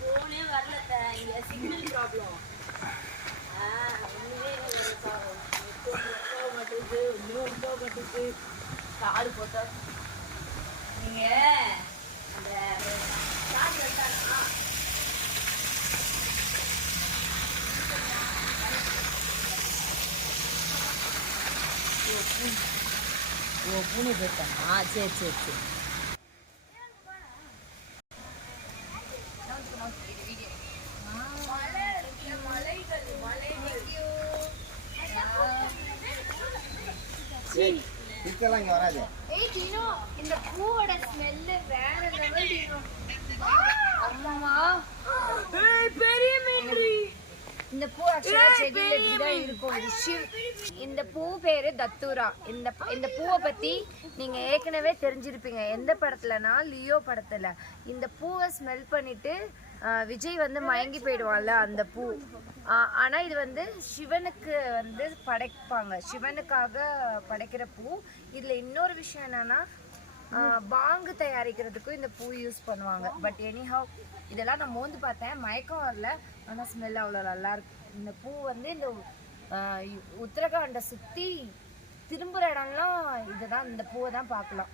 போனே வரல இங்க சிக்னல் ப்ராப்ளம். ஒண்ணுமே போக மாட்டேங்குது, ஒன்றும் போக மாட்டேங்குது. காடு போட்டா நீங்க அந்த சார்ஜ் வந்தானா பூனை போயிட்டானா? சரி சரி சரி. இந்த பூவோட ஸ்மெல்லு வேற லெவல். பெரிய மீன்ரி. இந்த பூ ஆக்சுவலா செடியில தான் இருக்கும். இந்த பூ பேரு தத்தூரா. இந்த பூவை பத்தி நீங்க ஏற்கனவே தெரிஞ்சிருப்பீங்க. எந்த படத்துலனா லியோ படத்துல. இந்த பூவை ஸ்மெல் பண்ணிட்டு விஜய் வந்து மயங்கி போயிடுவான்ல அந்த பூ. ஆனா இது வந்து சிவனுக்கு வந்து படைப்பாங்க, சிவனுக்காக படைக்கிற பூ. இதுல இன்னொரு விஷயம் என்னன்னா பாங்கு தயாரிக்கிறதுக்கும் இந்த பூ யூஸ் பண்ணுவாங்க. பட் எனிஹவ் இதெல்லாம் நான் மோந்து பார்த்தேன், மயக்கம் வரல. ஆனால் ஸ்மெல் அவ்வளோ நல்லா இருக்கு. இந்த பூ வந்து இந்த உத்தரகாண்டை சுற்றி திரும்புகிற இடம்லாம் இதுதான், இந்த பூவை தான் பார்க்கலாம்.